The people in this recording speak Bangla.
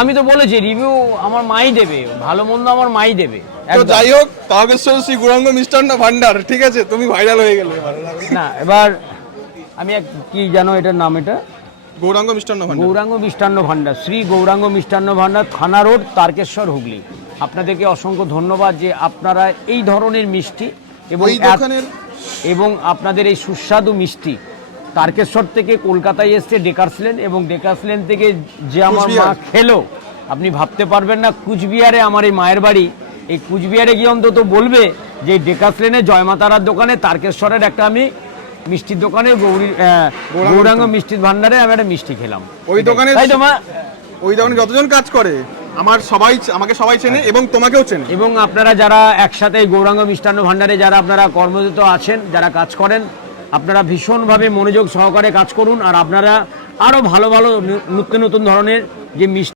আমি তো বলেছি রিভিউ আমার মাই দেবে, ভালো মন্দ আমার মাই দেবে। তো যাই হোক, তারকেশ্বর শ্রী গৌরাঙ্গ মিষ্টান্ন ভান্ডার, ঠিক আছে, তুমি ভাইরাল হয়ে গেলে। না এবার আমি কি জানো এটার নাম, এটা গৌরাঙ্গ মিষ্টান্ন ভান্ডার, গৌরাঙ্গ মিষ্টান্ন ভান্ডার, শ্রী গৌরাঙ্গ মিষ্টান্ন ভান্ডার, থানা রোড, তারকেশ্বর, হুগলি। আপনাদেরকে অসংখ্য ধন্যবাদ যে আপনারা এই ধরনের মিষ্টি এবং আপনাদের এই সুস্বাদু মিষ্টি তারকেশ্বর থেকে কলকাতায় এসছে ডেকার্স লেন, এবং ডেকার্স লেন থেকে যে আমার মা খেলো, আপনি ভাবতে পারবেন না। কুচবিহারে আমার এই মায়ের বাড়ি, এই কুচবিহারে গিয়ে অন্তত বলবে যে ডেকার্স লেনে জয়মাতারার দোকানে তারকেশ্বরের একটা আমি মিষ্টির দোকানে গৌরাঙ্গ মিষ্টির ভান্ডারে আমি একটা মিষ্টি খেলাম। ওই দোকানে, তাই তো মা? ওই দোকানে যতজন কাজ করে আমাকে সবাই চেনে এবং তোমাকেও চেনে। এবং আপনারা যারা একসাথে গৌরাঙ্গ মিষ্টান্ন ভান্ডারে যারা আপনারা কর্মরত আছেন, যারা কাজ করেন, আপনারা ভীষণভাবে মনোযোগ সহকারে কাজ করুন। আর আপনারা আরও ভালো ভালো নতুন নতুন ধরনের যে মিষ্টি